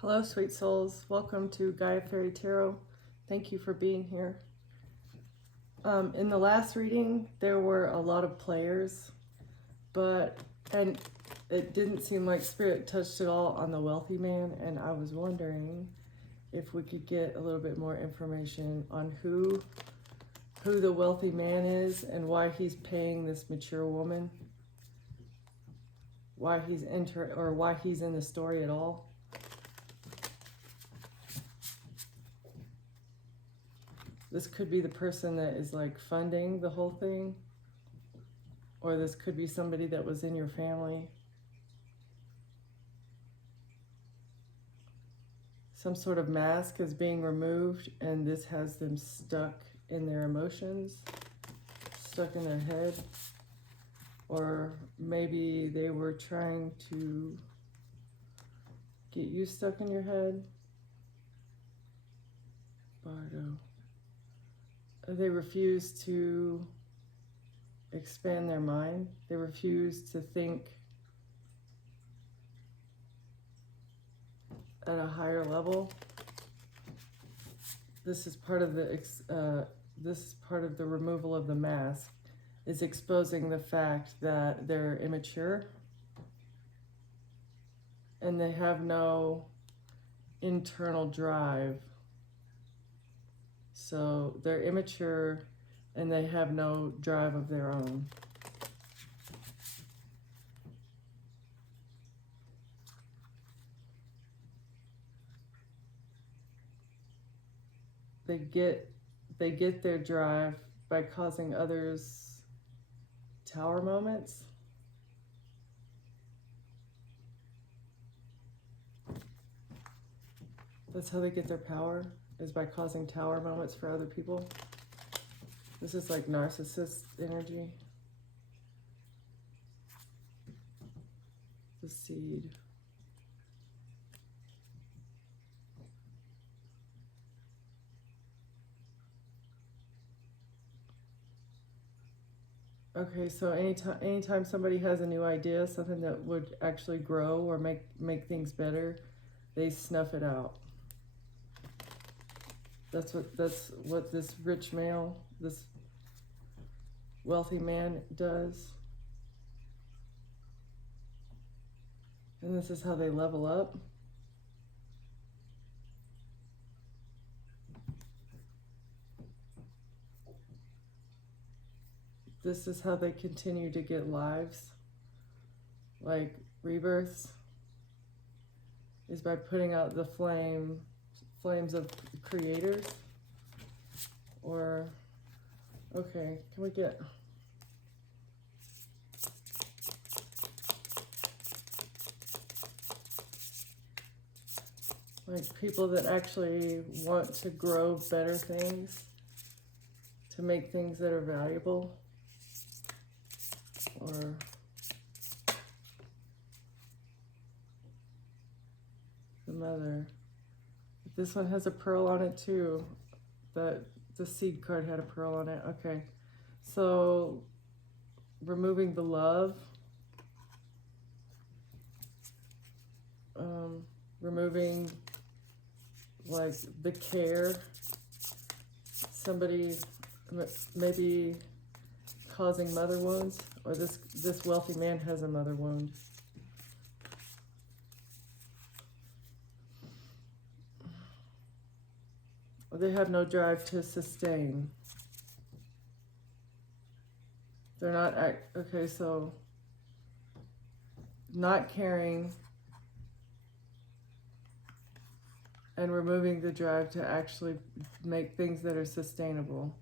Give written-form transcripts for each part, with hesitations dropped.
Hello, sweet souls. Welcome to Gaia Fairy Tarot. Thank you for being here. In the last reading, there were a lot of players, and it didn't seem like Spirit touched at all on the wealthy man, and I was wondering if we could get a little bit more information on who the wealthy man is and why he's paying this mature woman, why he's in the story at all. This could be the person that is like funding the whole thing, or this could be somebody that was in your family. Some sort of mask is being removed, and this has them stuck in their emotions, stuck in their head, or maybe they were trying to get you stuck in your head. Bardo. They refuse to expand their mind. They refuse to think at a higher level. This is part of the removal of the mask, is exposing the fact that they're immature and they have no internal drive. So they're immature and they have no drive of their own. They get their drive by causing others tower moments. That's how they get their power, is by causing tower moments for other people. This is like narcissist energy. The seed. Okay, so anytime somebody has a new idea, something that would actually grow or make things better, they snuff it out. That's what this rich male, this wealthy man does. And this is how they level up. This is how they continue to get lives, like rebirths, is by putting out the flames of creators. Or, okay, can we get... like people that actually want to grow better things, to make things that are valuable. Or the mother. This one has a pearl on it too. The seed card had a pearl on it. Okay, so removing the love, removing like the care. Somebody maybe causing mother wounds, or this wealthy man has a mother wound. They have no drive to sustain. They're not, okay, so not caring and removing the drive to actually make things that are sustainable.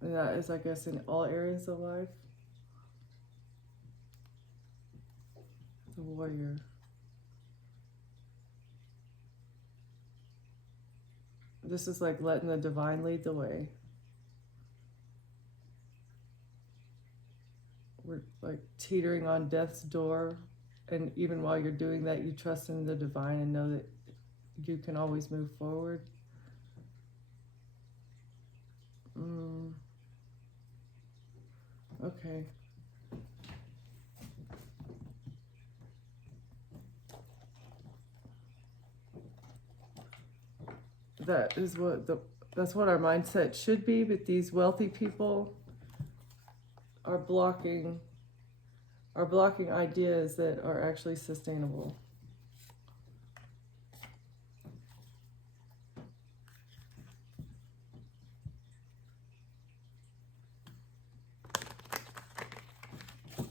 And that is, I guess, in all areas of life. The warrior. This is like letting the divine lead the way. We're like teetering on death's door. And even while you're doing that, you trust in the divine and know that you can always move forward. Okay. that's what our mindset should be, but these wealthy people are blocking ideas that are actually sustainable.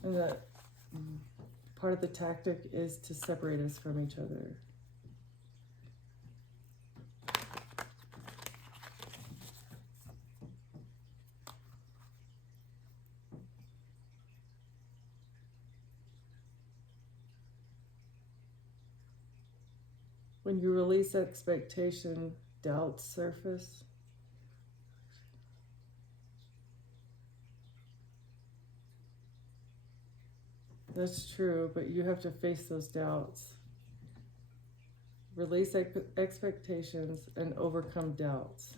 And that part of the tactic is to separate us from each other. When you release expectation, doubts surface. That's true, but you have to face those doubts. Release expectations and overcome doubts.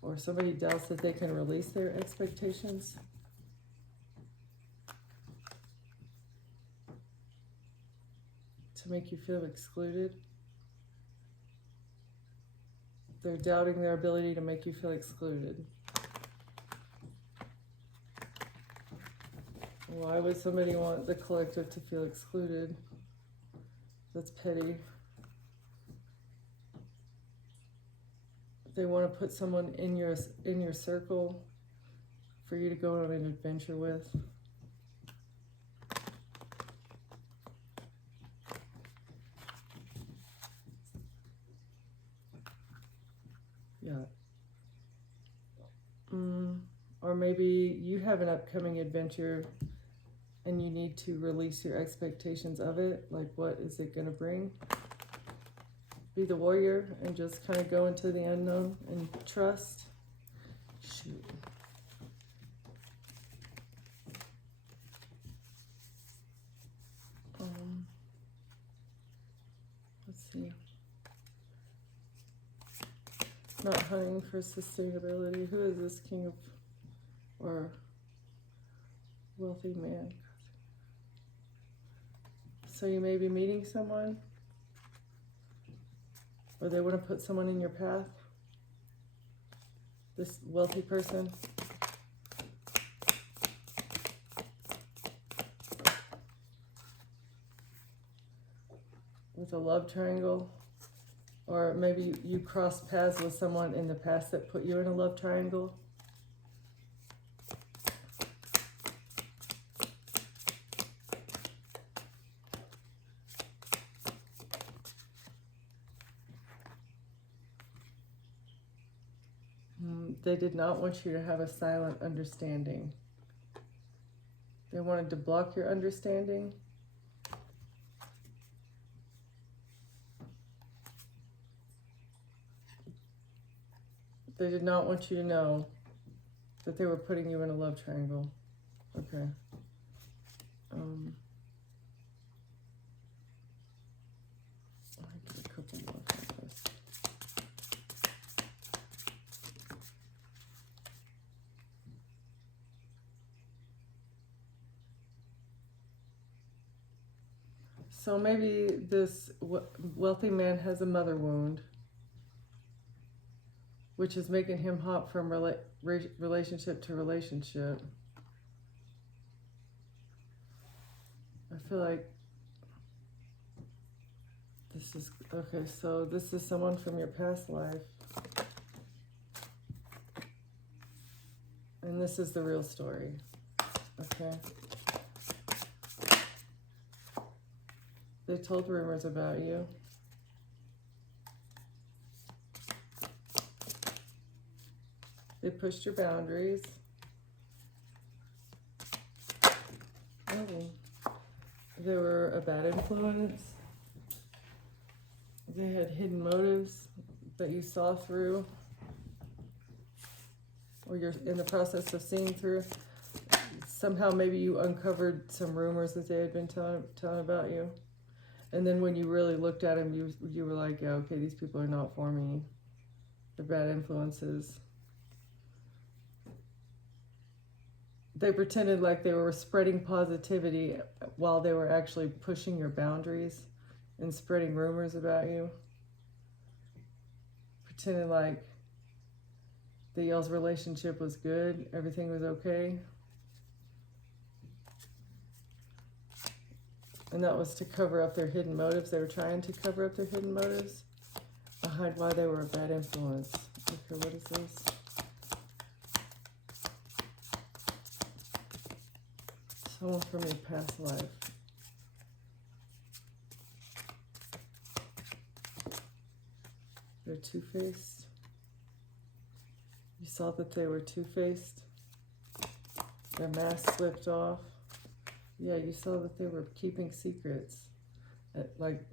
Or somebody doubts that they can release their expectations. To make you feel excluded. They're doubting their ability to make you feel excluded. Why would somebody want the collective to feel excluded? That's petty. They want to put someone in your circle for you to go on an adventure with. Yeah. Or maybe you have an upcoming adventure and you need to release your expectations of it. Like, what is it going to bring? Be the warrior and just kind of go into the unknown and trust. Shoot. Let's see. Not hunting for sustainability. Who is this king of, or wealthy man? So you may be meeting someone, or they want to put someone in your path. This wealthy person. With a love triangle. Or maybe you crossed paths with someone in the past that put you in a love triangle. They did not want you to have a silent understanding. They wanted to block your understanding. They did not want you to know that they were putting you in a love triangle. Okay. I get a couple more like this. So maybe this wealthy man has a mother wound, which is making him hop from relationship to relationship. I feel like this is, okay, so this is someone from your past life. And this is the real story, okay? They told rumors about you. They pushed your boundaries. Oh, they were a bad influence. They had hidden motives that you saw through, or you're in the process of seeing through. Somehow maybe you uncovered some rumors that they had been telling about you. And then when you really looked at them, you were like, yeah, okay, these people are not for me. They're bad influences. They pretended like they were spreading positivity while they were actually pushing your boundaries and spreading rumors about you, pretending like that y'all's relationship was good, everything was okay. And that was to cover up their hidden motives. They were trying to cover up their hidden motives behind why they were a bad influence. Okay, what is this? Someone from your past life. They're two-faced. You saw that they were two-faced. Their mask slipped off. Yeah, you saw that they were keeping secrets. Like,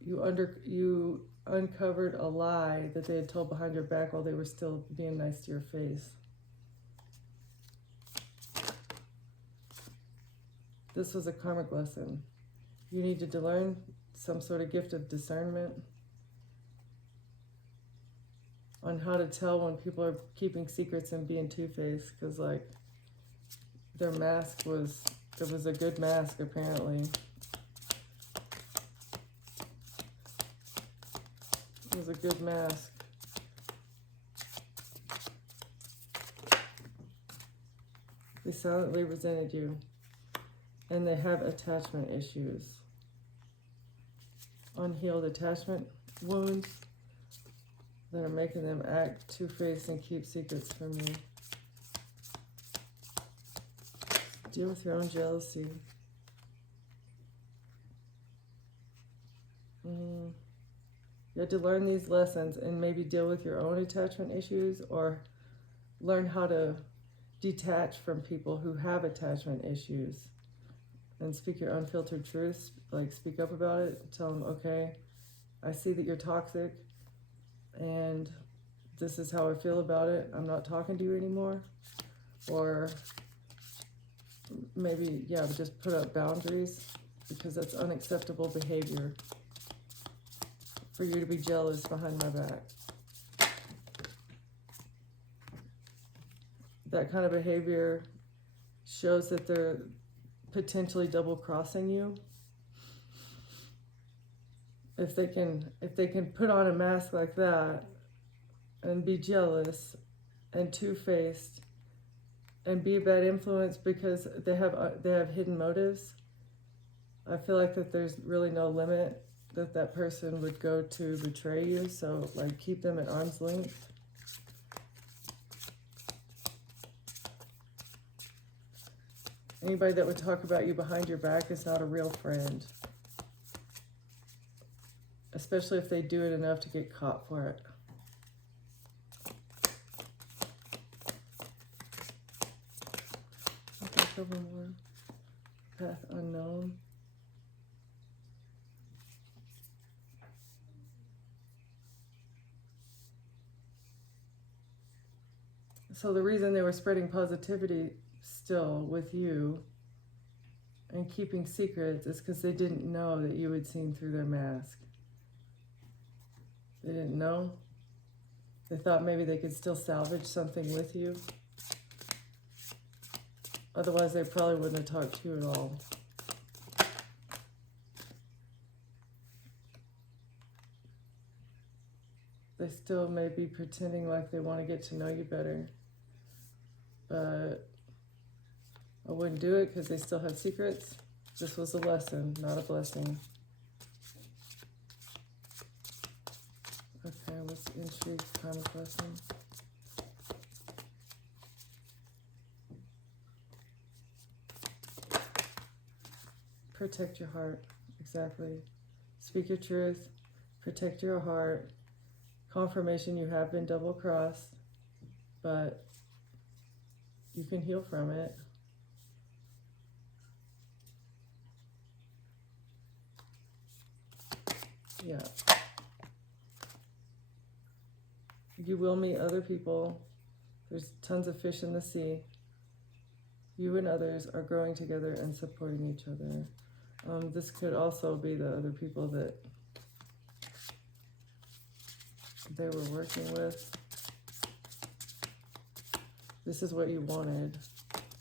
you uncovered a lie that they had told behind your back while they were still being nice to your face. This was a karmic lesson. You needed to learn some sort of gift of discernment on how to tell when people are keeping secrets and being two-faced, because like their mask was, it was a good mask apparently. It was a good mask. They silently resented you, and they have attachment issues. Unhealed attachment wounds that are making them act two-faced and keep secrets from you. Deal with your own jealousy. You had to learn these lessons and maybe deal with your own attachment issues, or learn how to detach from people who have attachment issues and speak your unfiltered truths. Like, speak up about it. Tell them, okay, I see that you're toxic and this is how I feel about it. I'm not talking to you anymore. Or maybe, yeah, just put up boundaries, because that's unacceptable behavior for you to be jealous behind my back. That kind of behavior shows that they're potentially double-crossing you. If they can put on a mask like that and be jealous and two-faced and be a bad influence because they have hidden motives, I feel like that there's really no limit that person would go to betray you. So like, keep them at arm's length. Anybody that would talk about you behind your back is not a real friend, especially if they do it enough to get caught for it. Okay, a couple more. Path unknown. So the reason they were spreading positivity still with you and keeping secrets is because they didn't know that you had seen through their mask. They didn't know. They thought maybe they could still salvage something with you. Otherwise, they probably wouldn't have talked to you at all. They still may be pretending like they want to get to know you better. But I wouldn't do it because they still have secrets. This was a lesson, not a blessing. Okay, what's intrigue, karmic lesson? Protect your heart. Exactly. Speak your truth. Protect your heart. Confirmation you have been double-crossed, but you can heal from it. Yeah. You will meet other people. There's tons of fish in the sea. You and others are growing together and supporting each other. This could also be the other people that they were working with. This is what you wanted.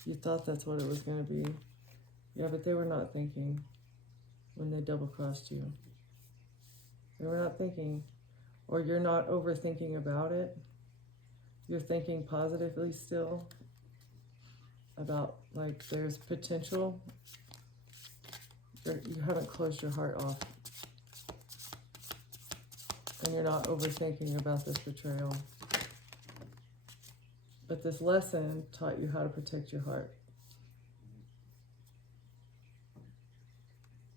You thought that's what it was going to be. Yeah, but they were not thinking. when they double-crossed you. They were not thinking, or you're not overthinking about it. You're thinking positively still about, like, there's potential. You haven't closed your heart off. And you're not overthinking about this betrayal. But this lesson taught you how to protect your heart.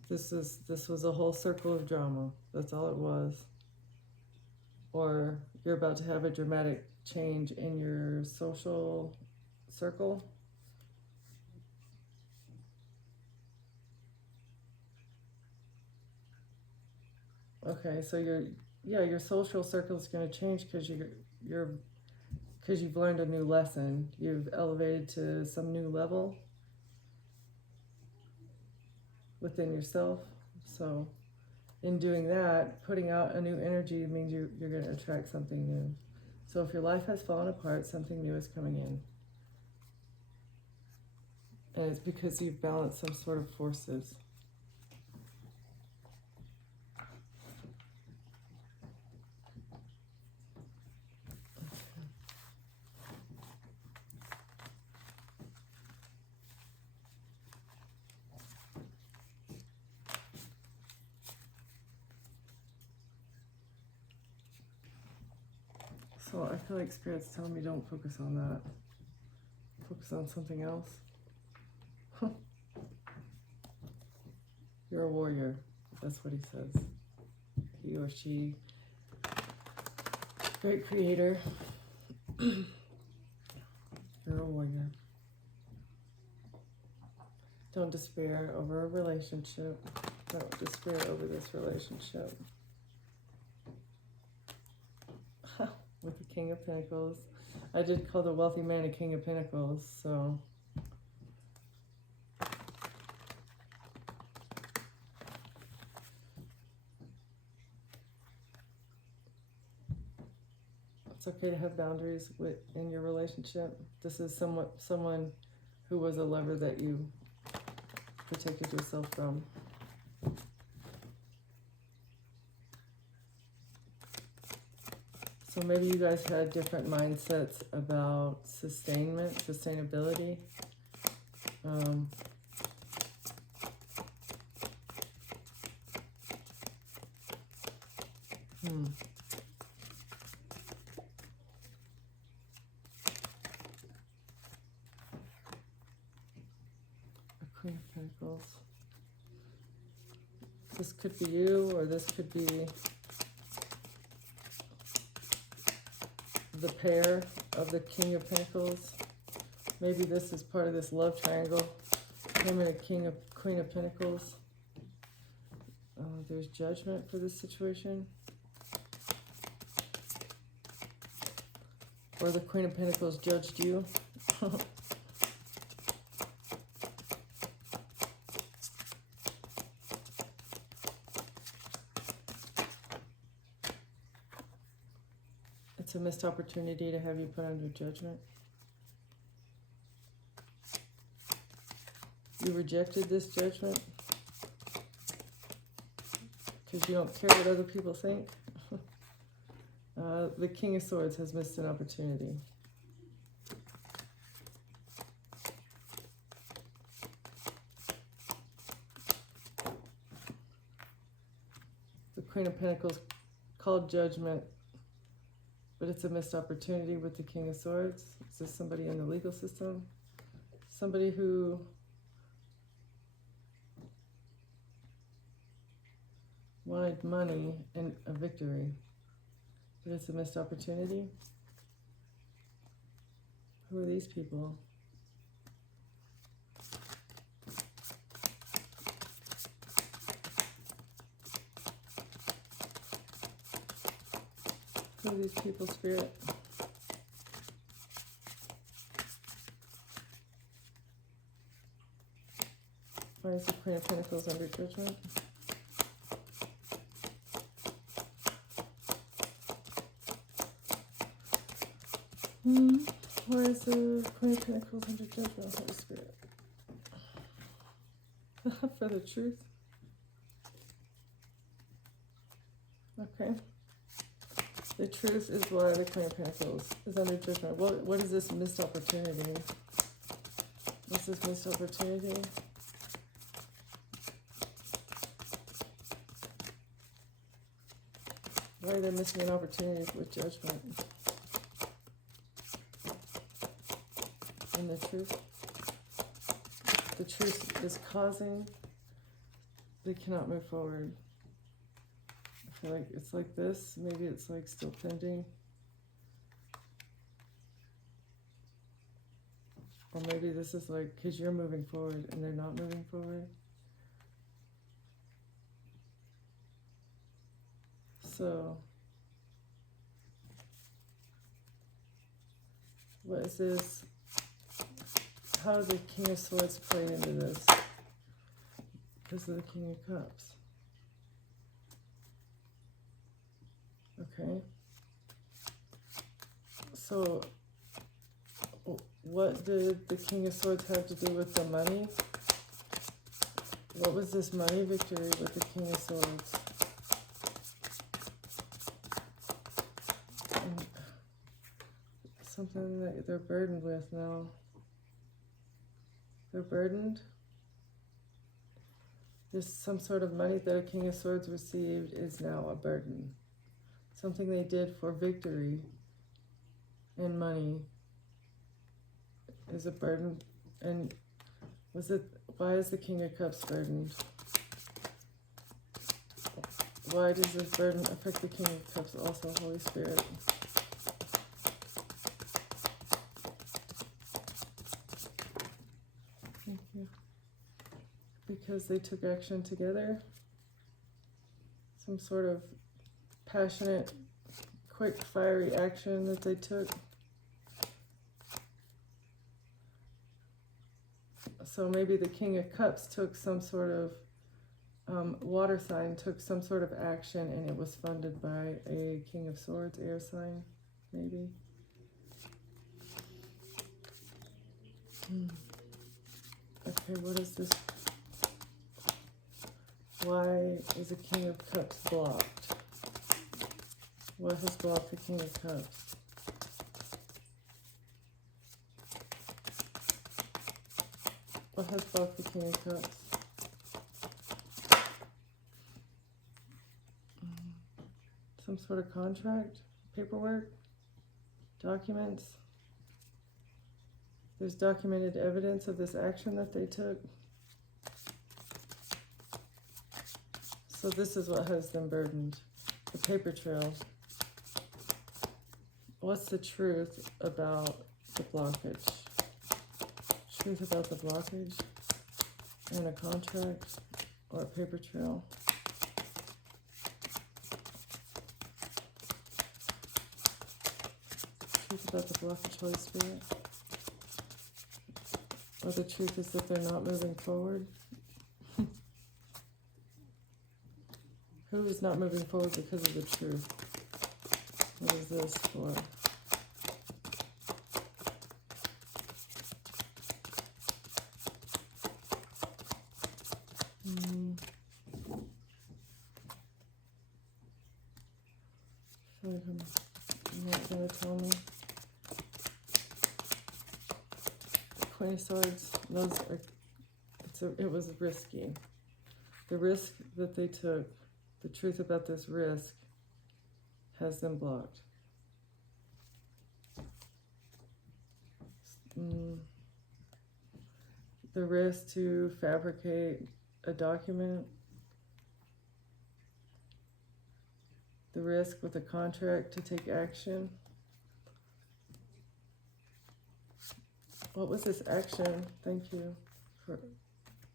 This was a whole circle of drama. That's all it was. Or you're about to have a dramatic change in your social circle. Okay, so your social circle is going to change because you've learned a new lesson. You've elevated to some new level within yourself. So in doing that, putting out a new energy means you're going to attract something new. So if your life has fallen apart, something new is coming in. And it's because you've balanced some sort of forces. So I feel like Spirit's telling me don't focus on that. Focus on something else. You're a warrior. That's what he says. He or she. Great creator. You're a warrior. Don't despair over a relationship. Don't despair over this relationship. With the King of Pentacles. I did call the wealthy man a King of Pentacles, so. It's okay to have boundaries in your relationship. This is someone who was a lover that you protected yourself from. So maybe you guys had different mindsets about sustainability. A Queen of Pentacles. This could be you, or this could be the pair of the King of Pentacles. Maybe this is part of this love triangle. Him and a Queen of Pentacles. There's judgment for this situation. Or the Queen of Pentacles judged you. It's a missed opportunity to have you put under judgment. You rejected this judgment because you don't care what other people think. The King of Swords has missed an opportunity. The Queen of Pentacles called judgment, but it's a missed opportunity with the King of Swords. Is this somebody in the legal system? Somebody who wanted money and a victory, but it's a missed opportunity. Who are these people? Who are these people, Spirit? Why is the Queen of Pentacles under judgment? Why is the Queen of Pentacles under judgment, Holy Spirit? For the truth. Okay. The truth is why the Queen of Pentacles is under judgment. What is this missed opportunity? What's this missed opportunity? Why are they missing an opportunity with judgment? And the truth is causing they cannot move forward. I feel like it's like this. Maybe it's like still pending. Or maybe this is like because you're moving forward and they're not moving forward. So, what is this? How did the King of Swords play into this? Because of the King of Cups. Okay. So, what did the King of Swords have to do with the money? What was this money victory with the King of Swords? And something that they're burdened with now. They're burdened. There's some sort of money that a King of Swords received is now a burden. Something they did for victory and money is a burden. And why is the King of Cups burdened? Why does this burden affect the King of Cups also, Holy Spirit? Thank you. Because they took action together. Some sort of passionate, quick, fiery action that they took. So maybe the King of Cups took some sort of water sign, took some sort of action, and it was funded by a King of Swords air sign, maybe. Okay, what is this? Why is the King of Cups blocked? What has blocked the King of Cups? What has blocked the King of Cups? Some sort of contract, paperwork, documents. There's documented evidence of this action that they took. So this is what has them burdened. The paper trail. What's the truth about the blockage? Truth about the blockage and a contract or a paper trail. Truth about the blockage, Holy Spirit. Or the truth is that they're not moving forward. Who is not moving forward because of the truth? What is this for? I feel like I'm not going to tell me. The Queen of Swords, it was risky. The risk that they took, the truth about this risk has them blocked. The risk to fabricate a document, the risk with a contract to take action. What was this action? Thank you for,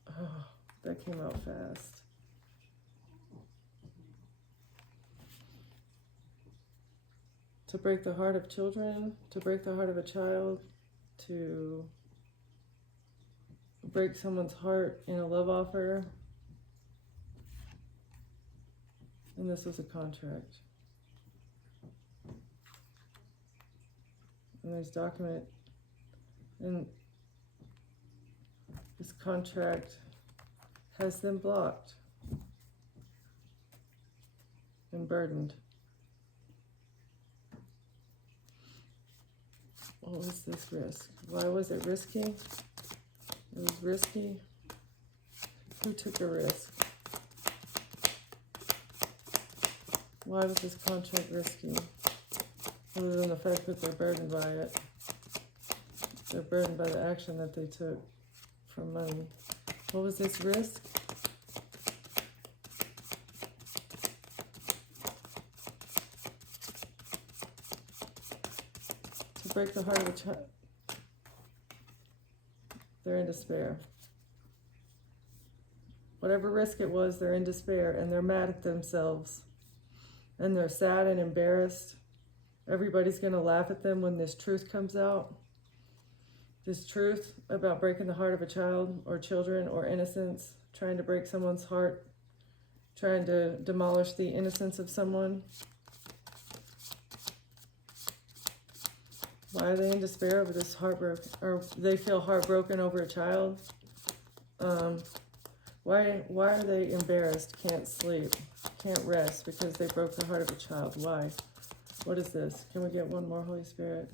oh, that came out fast. To break the heart of children, to break the heart of a child, to break someone's heart in a love offer. And this was a contract. And there's document, and this contract has them blocked. and burdened. What was this risk? Why was it risky? It was risky. Who took a risk? Why was this contract risky? Other than the fact that they're burdened by it. They're burdened by the action that they took for money. What was this risk? To break the heart of a child. They're in despair. Whatever risk it was, they're in despair and they're mad at themselves. And they're sad and embarrassed. Everybody's going to laugh at them when this truth comes out. This truth about breaking the heart of a child or children or innocence, trying to break someone's heart, trying to demolish the innocence of someone. Why are they in despair over this heartbreak? Or they feel heartbroken over a child? Why are they embarrassed, can't sleep, can't rest because they broke the heart of a child? Why? What is this? Can we get one more, Holy Spirit?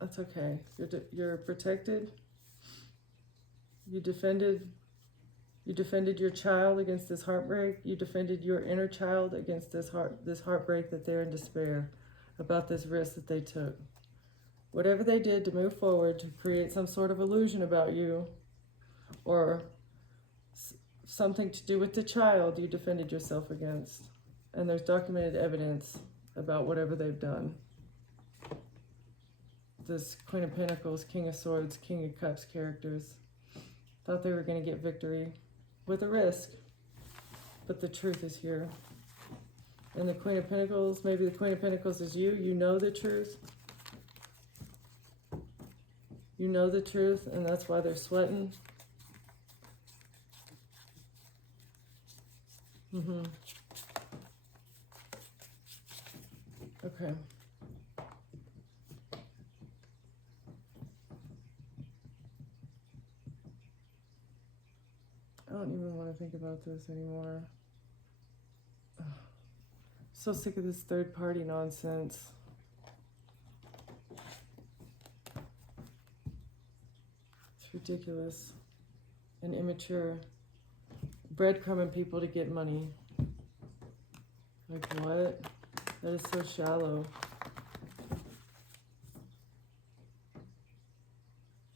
That's okay. You're protected. You defended your child against this heartbreak. You defended your inner child against this heartbreak that they're in despair about this risk that they took. Whatever they did to move forward to create some sort of illusion about you or something to do with the child, you defended yourself against. And there's documented evidence about whatever they've done. This Queen of Pentacles, King of Swords, King of Cups characters thought they were going to get victory with a risk. But the truth is here. And the Queen of Pentacles, maybe the Queen of Pentacles is you. You know the truth. You know the truth, and that's why they're sweating. Okay. I don't even want to think about this anymore. So sick of this third party nonsense. It's ridiculous and immature. Breadcrumbing people to get money. Like what? That is so shallow.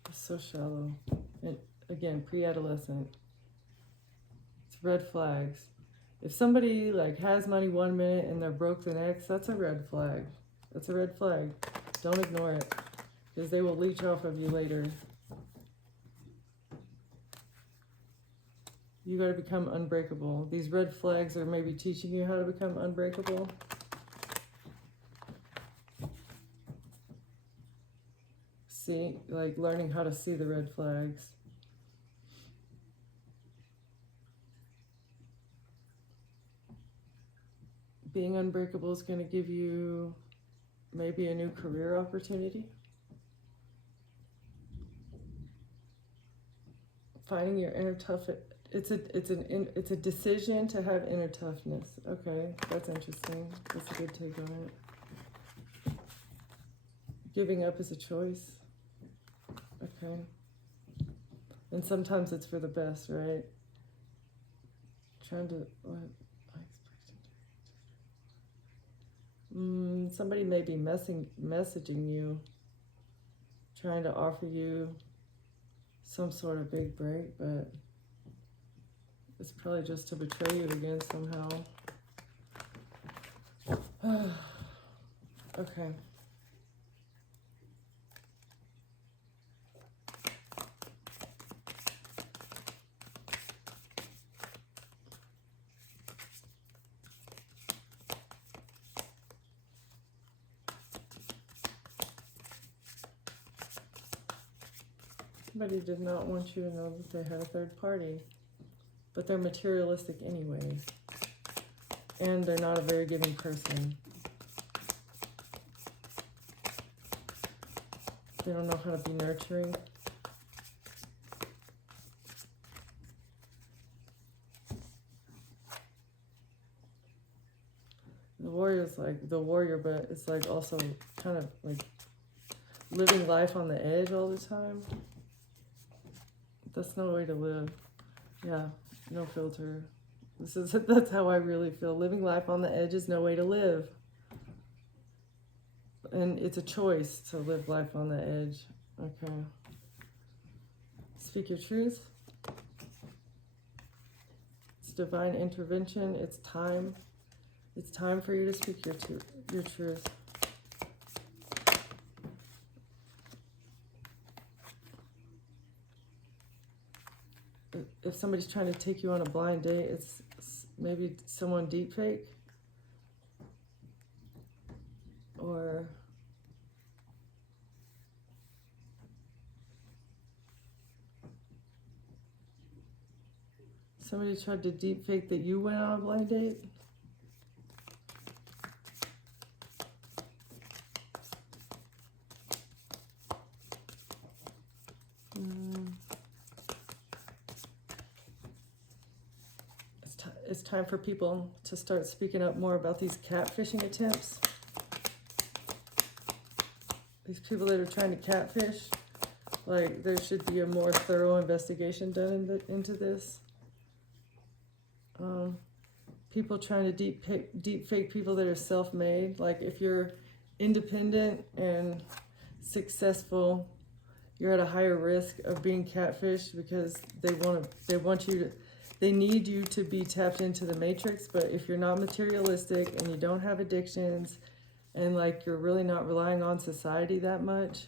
It's so shallow. And again, pre-adolescent. It's red flags. If somebody like has money 1 minute and they're broke the next, that's a red flag. That's a red flag. Don't ignore it, because they will leech off of you later. You got to become unbreakable. These red flags are maybe teaching you how to become unbreakable. See, like learning how to see the red flags. Being unbreakable is going to give you maybe a new career opportunity. Finding your inner tough. It's a decision to have inner toughness. Okay, that's interesting. That's a good take on it. Giving up is a choice. Okay. And sometimes it's for the best, right? Trying to what? Somebody may be messaging you, trying to offer you some sort of big break, but it's probably just to betray you again somehow. Okay. Somebody did not want you to know that they had a third party, but they're materialistic anyway, and they're not a very giving person. They don't know how to be nurturing. as like the warrior, but it's like also kind of like living life on the edge all the time. That's no way to live. Yeah, no filter. That's how I really feel. Living life on the edge is no way to live. And it's a choice to live life on the edge. Okay. Speak your truth. It's divine intervention. It's time. It's time for you to speak your truth. If somebody's trying to take you on a blind date, it's maybe someone deep fake. Or somebody tried to deep fake that you went on a blind date. It's time for people to start speaking up more about these catfishing attempts. These people that are trying to catfish, like there should be a more thorough investigation done into this. People trying to deep fake people that are self-made. Like if you're independent and successful, you're at a higher risk of being catfished because they need you to be tapped into the matrix. But if you're not materialistic and you don't have addictions and like you're really not relying on society that much,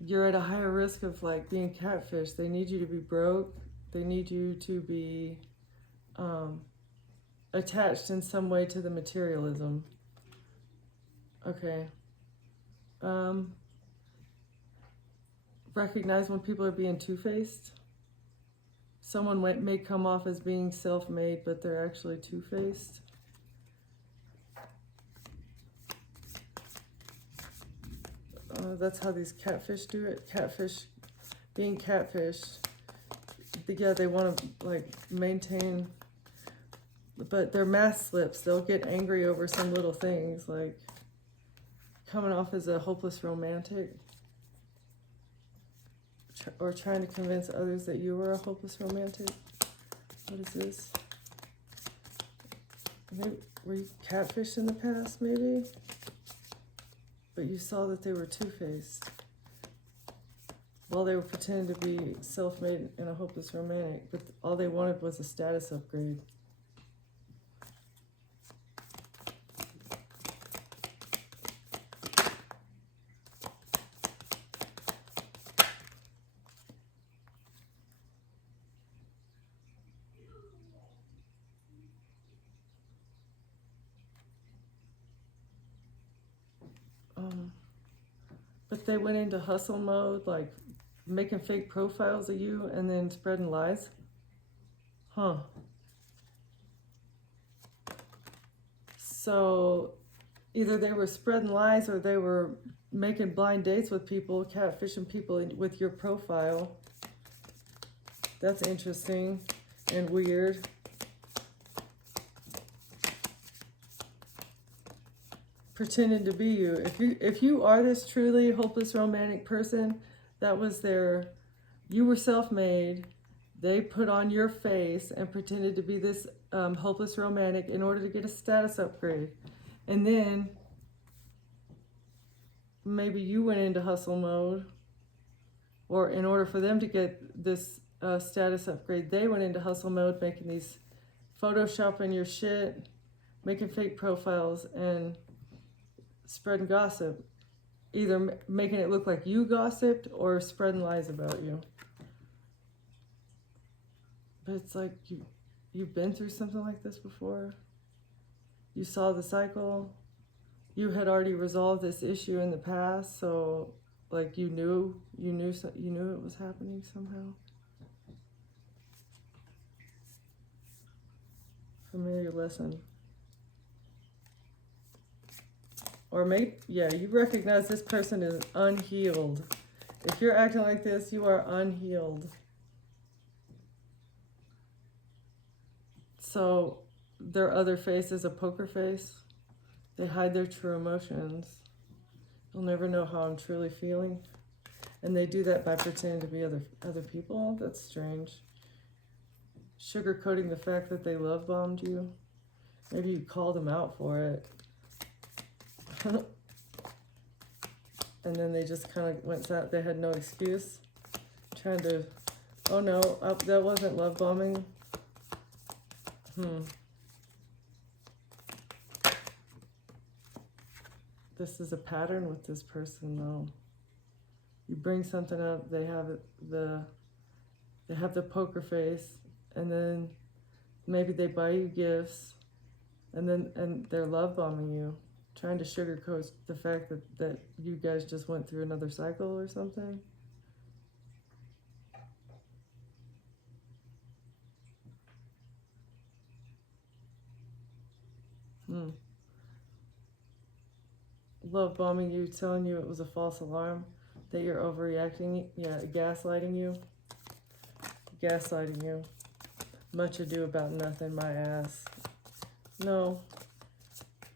you're at a higher risk of like being catfished. They need you to be broke. They need you to be attached in some way to the materialism. Okay. Recognize when people are being two-faced. Someone may come off as being self-made, but they're actually two-faced. That's how these catfish do it. Being catfished. Yeah, they want to like maintain, but they're mask slips. They'll get angry over some little things, like coming off as a hopeless romantic, or trying to convince others that you were a hopeless romantic. What is this? Maybe, were you catfished in the past, maybe? But you saw that they were two-faced. While they were pretending to be self-made and a hopeless romantic, but all they wanted was a status upgrade. But they went into hustle mode, like making fake profiles of you and then spreading lies. Huh. So either they were spreading lies or they were making blind dates with people, catfishing people with your profile. That's interesting and weird. Pretending to be you. If you are this truly hopeless romantic person, that was you were self-made. They put on your face and pretended to be this hopeless romantic in order to get a status upgrade. And then maybe you went into hustle mode, or in order for them to get this status upgrade, they went into hustle mode, making these, photoshopping your shit, making fake profiles, and spreading gossip, either making it look like you gossiped or spreading lies about you. But it's like you've been through something like this before. You saw the cycle. You had already resolved this issue in the past, so like you knew it was happening somehow. Familiar lesson. Or you recognize this person is unhealed. If you're acting like this, you are unhealed. So their other face is a poker face. They hide their true emotions. You'll never know how I'm truly feeling. And they do that by pretending to be other people. That's strange. Sugarcoating the fact that they love bombed you. Maybe you called them out for it. And then they just kind of went out. They had no excuse. Trying to, oh no, that wasn't love bombing. This is a pattern with this person though. You bring something up, they have the poker face, and then maybe they buy you gifts, and they're love bombing you, trying to sugarcoat the fact that you guys just went through another cycle or something. Love bombing you, telling you it was a false alarm, that you're overreacting, gaslighting you. Gaslighting you. Much ado about nothing, my ass. No.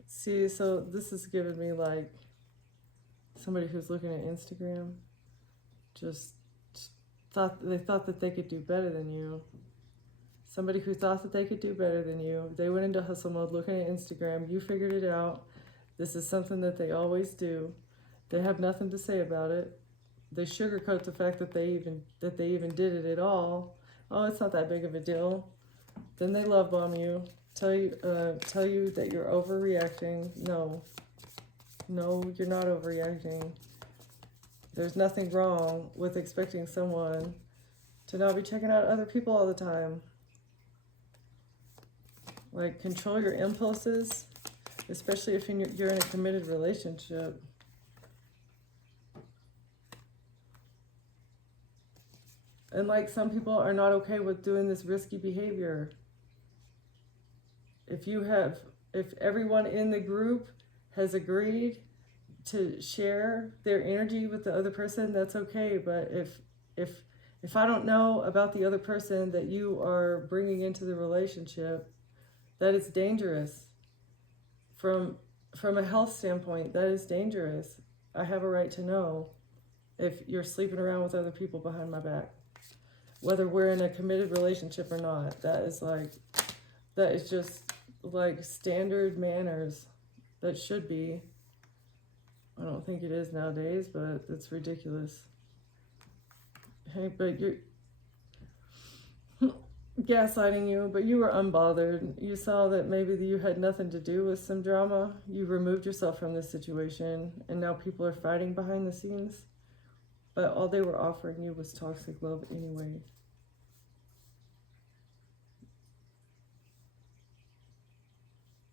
See, so this is giving me like somebody who's looking at Instagram, just thought that they could do better than you. Somebody who thought that they could do better than you. They went into hustle mode looking at Instagram. You figured it out. This is something that they always do. They have nothing to say about it. They sugarcoat the fact that they even did it at all. Oh, it's not that big of a deal. Then they love bomb you. Tell you that you're overreacting. No, you're not overreacting. There's nothing wrong with expecting someone to not be checking out other people all the time. Like, control your impulses, especially if you're in a committed relationship. And like, some people are not okay with doing this risky behavior. If everyone in the group has agreed to share their energy with the other person, that's okay. But if I don't know about the other person that you are bringing into the relationship, that is dangerous. From a health standpoint, that is dangerous. I have a right to know if you're sleeping around with other people behind my back, whether we're in a committed relationship or not. That is just like standard manners. That should be. I don't think it is nowadays, but it's ridiculous. Hey, but you're gaslighting you, but you were unbothered. You saw that maybe you had nothing to do with some drama. You removed yourself from this situation, and now people are fighting behind the scenes. But all they were offering you was toxic love anyway.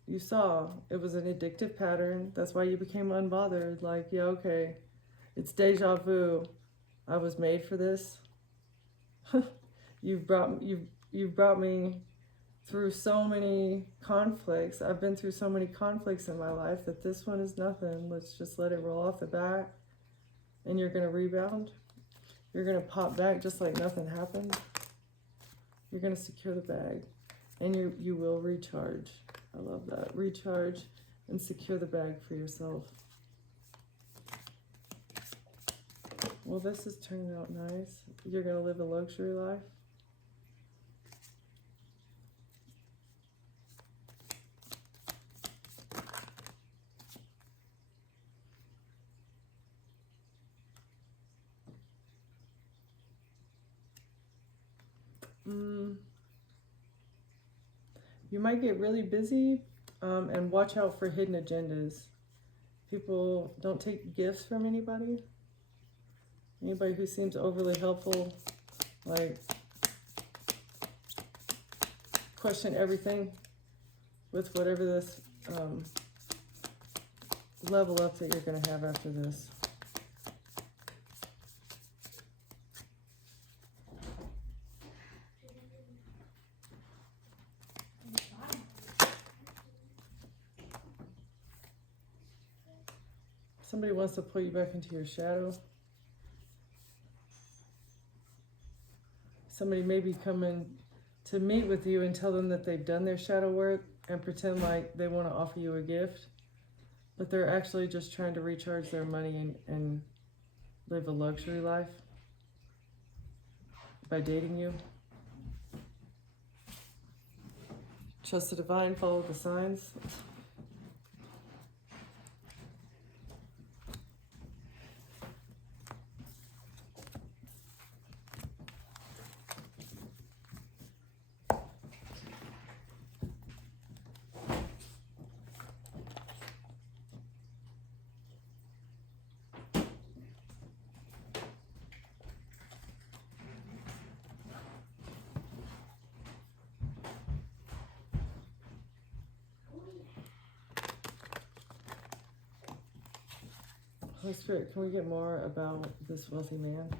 You saw it was an addictive pattern. That's why you became unbothered. Like, yeah, okay, it's deja vu. I was made for this. You've brought me through so many conflicts. I've been through so many conflicts in my life that this one is nothing. Let's just let it roll off the bat, and you're gonna rebound. You're gonna pop back just like nothing happened. You're gonna secure the bag, and you will recharge. I love that. Recharge and secure the bag for yourself. Well, this is turning out nice. You're gonna live a luxury life. You might get really busy, and watch out for hidden agendas. People don't take gifts from anybody. Anybody who seems overly helpful, like, question everything with whatever this level up that you're going to have after this. Somebody wants to pull you back into your shadow. Somebody may be coming to meet with you and tell them that they've done their shadow work, and pretend like they want to offer you a gift, but they're actually just trying to recharge their money and live a luxury life by dating you. Trust the divine, follow the signs. Holy Spirit, can we get more about this wealthy man?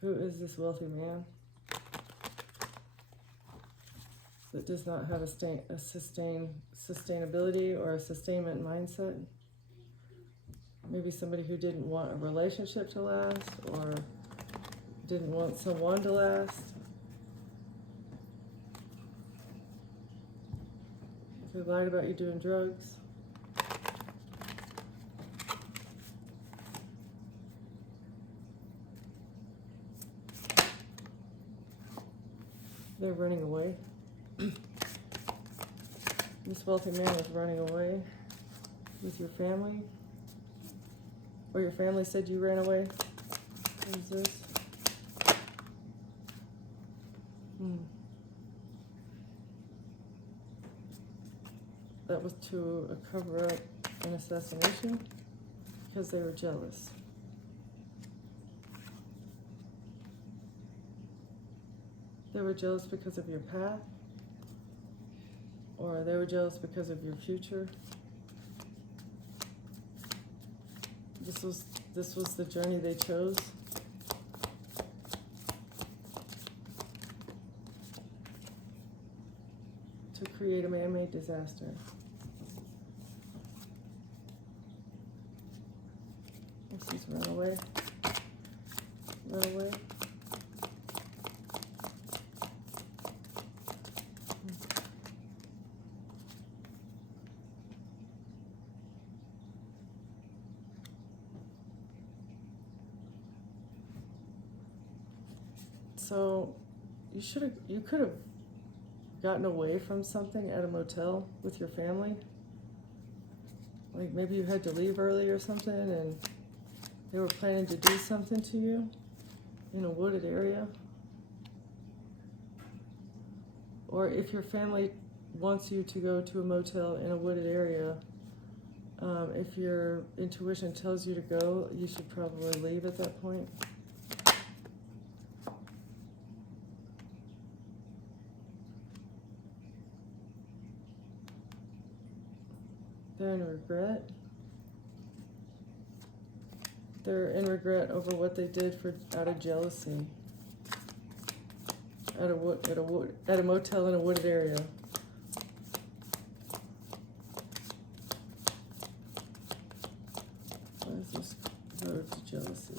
Who is this wealthy man that does not have a sustainability or a sustainment mindset? Maybe somebody who didn't want a relationship to last or didn't want someone to last. If they lied about you doing drugs. They're running away. This wealthy man is running away with your family. Or your family said you ran away. What is this? That was to cover up an assassination because they were jealous. They were jealous because of your path, or they were jealous because of your future. This was the journey they chose. To create a man-made disaster. This is run away. Run away. So you could have gotten away from something at a motel with your family. Like maybe you had to leave early or something and they were planning to do something to you in a wooded area. Or if your family wants you to go to a motel in a wooded area, if your intuition tells you to go, you should probably leave at that point. They're in regret. They're in regret over what they did out of jealousy. At a motel in a wooded area. What is this road to jealousy?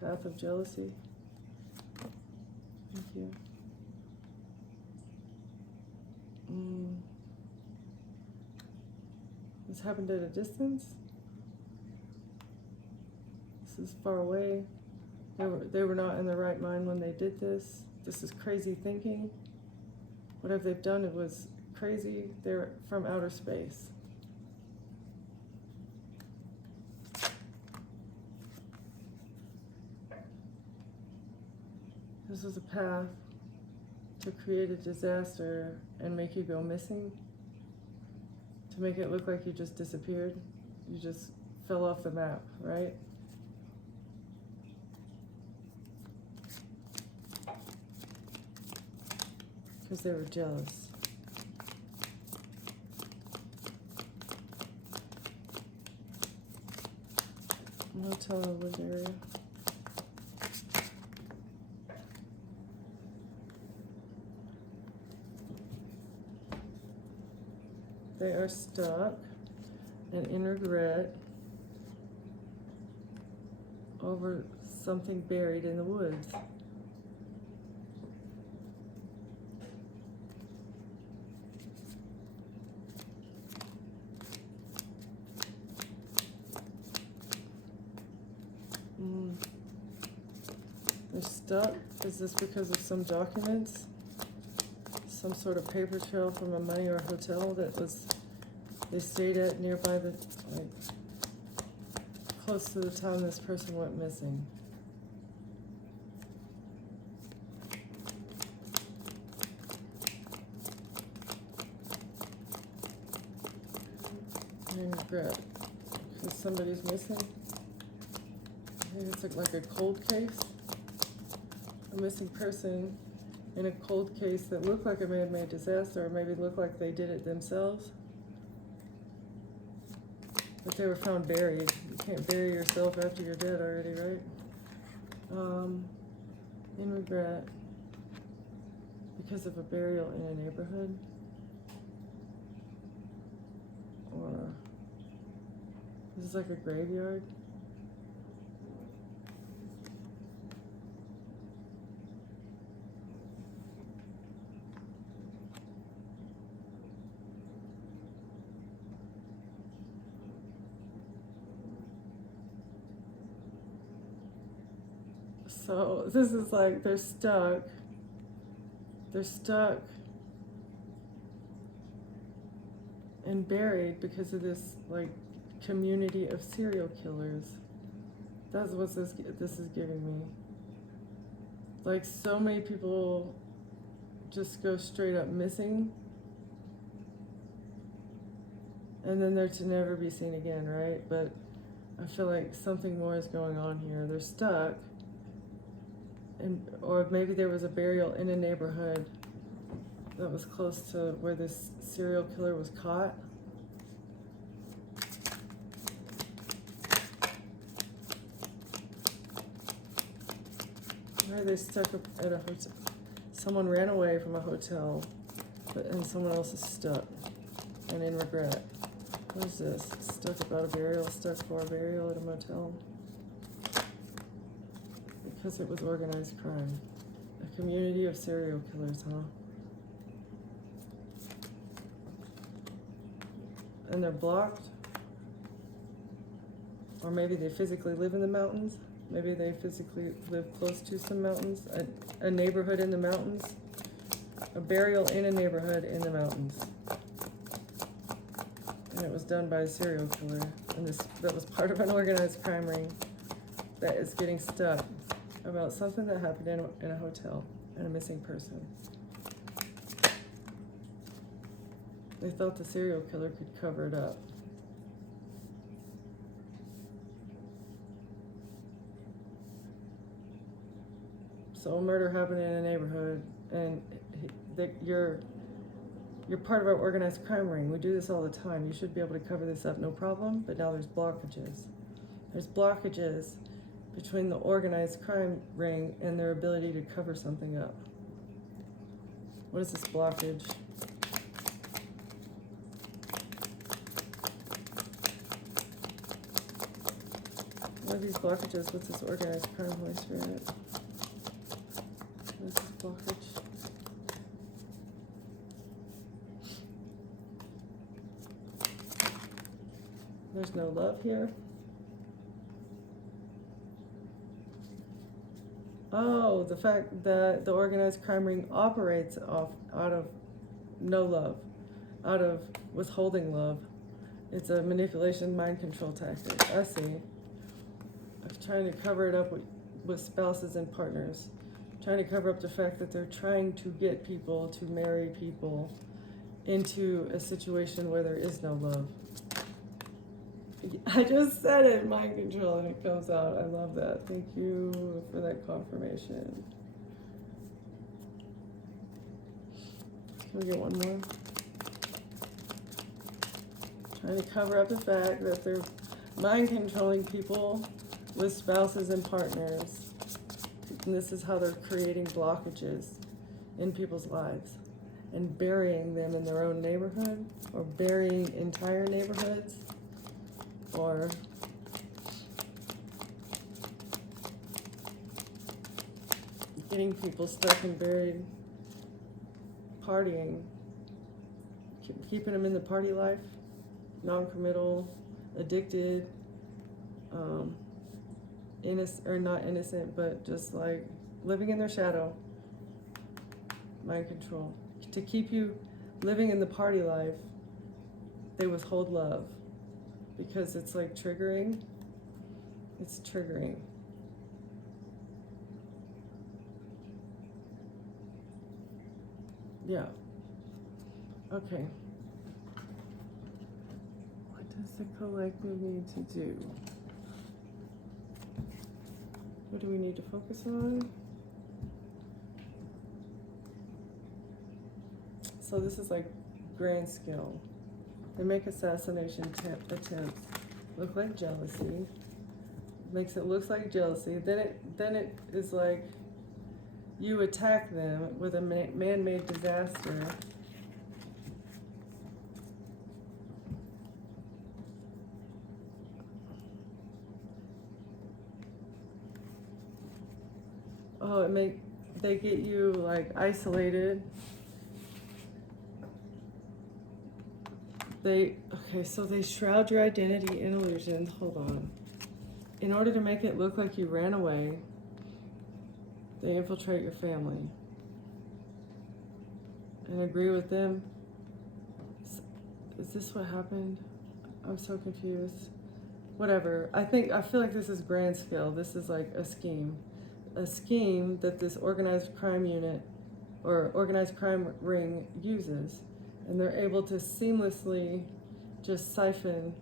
Path of jealousy. Thank you. This happened at a distance. This is far away. They were not in their right mind when they did this. This is crazy thinking. Whatever they've done, it was crazy. They're from outer space. This was a path to create a disaster and make you go missing. To make it look like you just disappeared. You just fell off the map, right? Because they were jealous. Motel in a wood area. They are stuck and in regret over something buried in the woods. They're stuck. Is this because of some documents? Some sort of paper trail from a money or hotel that was they stayed at nearby the like close to the time this person went missing. And regret because somebody's missing. I think it's like a cold case. A missing person in a cold case that looked like a man-made disaster, or maybe looked like they did it themselves. But they were found buried. You can't bury yourself after you're dead already, right? In regret because of a burial in a neighborhood. Or this is like a graveyard. So this is like they're stuck and buried because of this like community of serial killers. That's what this is giving me. Like so many people just go straight up missing and then they're to never be seen again, right? But I feel like something more is going on here. They're stuck. Or maybe there was a burial in a neighborhood that was close to where this serial killer was caught. Why are they stuck up at a hotel? Someone ran away from a hotel, and someone else is stuck and in regret. What is this? Stuck about a burial, stuck for a burial at a motel. Because it was organized crime. A community of serial killers, huh? And they're blocked. Or maybe they physically live in the mountains. Maybe they physically live close to some mountains. A neighborhood in the mountains. A burial in a neighborhood in the mountains. And it was done by a serial killer. And that was part of an organized crime ring that is getting stuck about something that happened in a hotel and a missing person. They thought the serial killer could cover it up. So a murder happened in a neighborhood, and you're part of our organized crime ring. We do this all the time. You should be able to cover this up, no problem, but now there's blockages. There's blockages between the organized crime ring and their ability to cover something up. What is this blockage? What are these blockages? What's this organized crime, Holy Spirit? What is this blockage? There's no love here. Oh, the fact that the organized crime ring operates out of no love, out of withholding love. It's a manipulation, mind control tactic. I see. I'm trying to cover it up with spouses and partners. Trying to cover up the fact that they're trying to get people to marry people into a situation where there is no love. I just said it, mind control, and it comes out. I love that. Thank you for that confirmation. Can we get one more? Trying to cover up the fact that they're mind controlling people with spouses and partners. And this is how they're creating blockages in people's lives and burying them in their own neighborhood, or burying entire neighborhoods, or getting people stuck and buried, partying, keeping them in the party life, non-committal, addicted, innocent or not innocent, but just like living in their shadow. Mind control. To keep you living in the party life, they withhold love. Because it's like triggering. It's triggering. Yeah. Okay. What does the collective need to do? What do we need to focus on? So this is like grand scale. They make assassination attempts look like jealousy. Makes it look like jealousy. Then it is like you attack them with a man-made disaster. Oh, they get you like isolated. Okay, so they shroud your identity in illusions. Hold on. In order to make it look like you ran away, they infiltrate your family and agree with them. Is this what happened? I'm so confused. Whatever. I feel like this is grand scale. This is like a scheme that this organized crime unit or organized crime ring uses, and they're able to seamlessly just siphon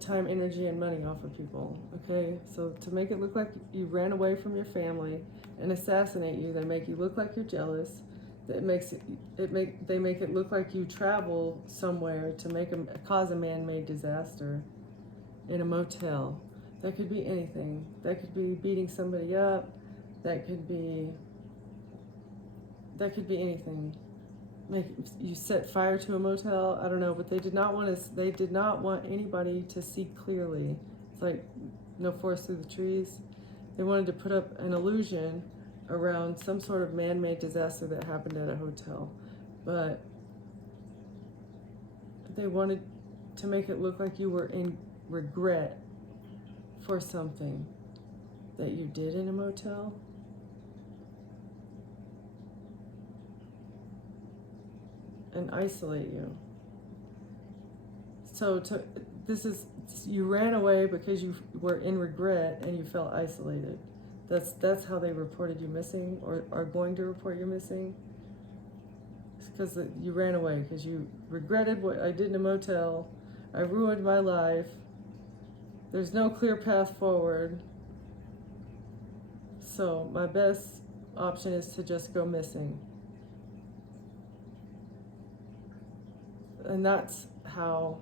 time, energy, and money off of people. Okay, so to make it look like you ran away from your family and assassinate you, they make you look like you're jealous. They make it look like you travel somewhere to cause a man-made disaster in a motel. That could be anything. That could be beating somebody up. That could be anything. You set fire to a motel. I don't know, but they did not want anybody to see clearly. It's like no forest through the trees. They wanted to put up an illusion around some sort of man-made disaster that happened at a hotel, but they wanted to make it look like you were in regret for something that you did in a motel. And isolate you. So you ran away because you were in regret and you felt isolated. That's how they reported you missing, or are going to report you missing. It's because you ran away because you regretted what I did in a motel. I ruined my life. There's no clear path forward. So my best option is to just go missing. And that's how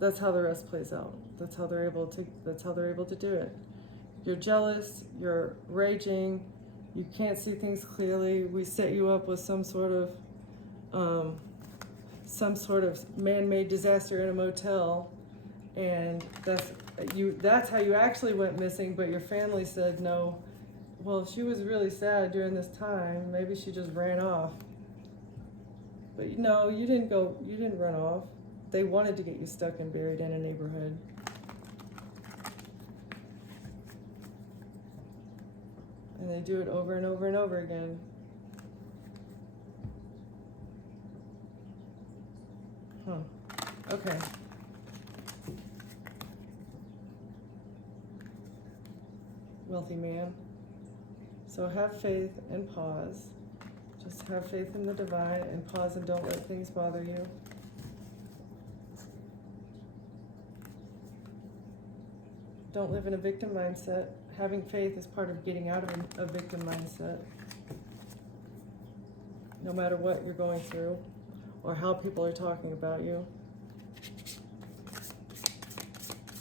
the rest plays out. That's how they're able to do it. You're jealous, you're raging, you can't see things clearly. We set you up with some sort of man-made disaster in a motel, and that's how you actually went missing, but your family said no. Well, she was really sad during this time, maybe she just ran off. But no, you didn't run off. They wanted to get you stuck and buried in a neighborhood. And they do it over and over and over again. Okay. Wealthy man. So have faith and pause. Just have faith in the divine and pause and don't let things bother you. Don't live in a victim mindset. Having faith is part of getting out of a victim mindset. No matter what you're going through or how people are talking about you.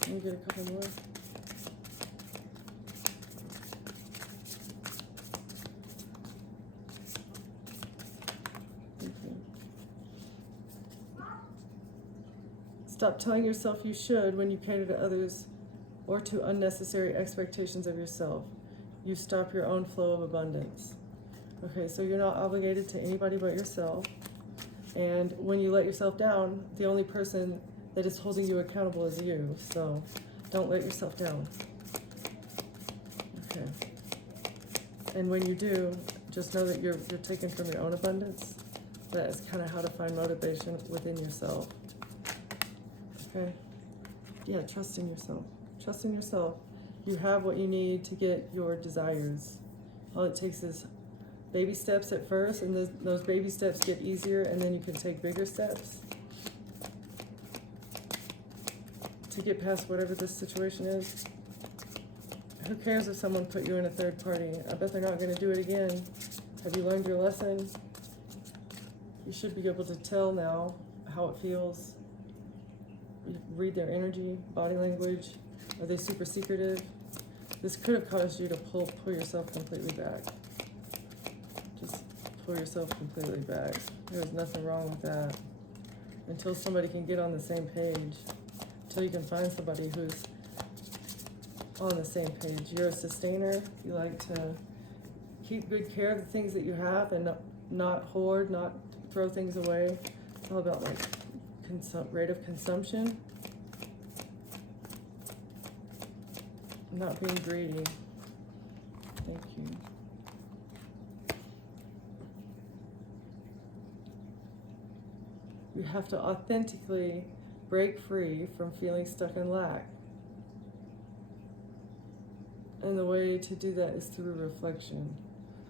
Let me get a couple more. Stop telling yourself you should when you cater to others or to unnecessary expectations of yourself. You stop your own flow of abundance. Okay, so you're not obligated to anybody but yourself. And when you let yourself down, the only person that is holding you accountable is you. So don't let yourself down. Okay. And when you do, just know that you're taking from your own abundance. That is kind of how to find motivation within yourself. Okay? Yeah, trust in yourself. Trust in yourself. You have what you need to get your desires. All it takes is baby steps at first, and those baby steps get easier, and then you can take bigger steps to get past whatever this situation is. Who cares if someone put you in a third party? I bet they're not going to do it again. Have you learned your lesson? You should be able to tell now how it feels. You read their energy, body language. Are they super secretive? This could have caused you to pull yourself completely back. Just pull yourself completely back. There's nothing wrong with that. Until somebody can get on the same page. Until you can find somebody who's on the same page. You're a sustainer. You like to keep good care of the things that you have and not hoard, not throw things away. It's all about like rate of consumption. Not being greedy. Thank you. You have to authentically break free from feeling stuck in lack. And the way to do that is through reflection.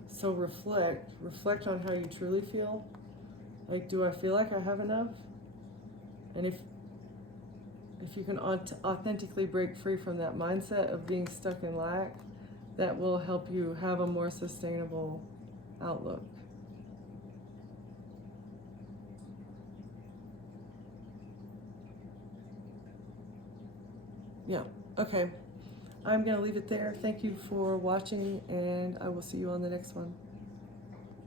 So reflect on how you truly feel. Like, do I feel like I have enough? And if you can authentically break free from that mindset of being stuck in lack, that will help you have a more sustainable outlook. Yeah, okay. I'm going to leave it there. Thank you for watching, and I will see you on the next one.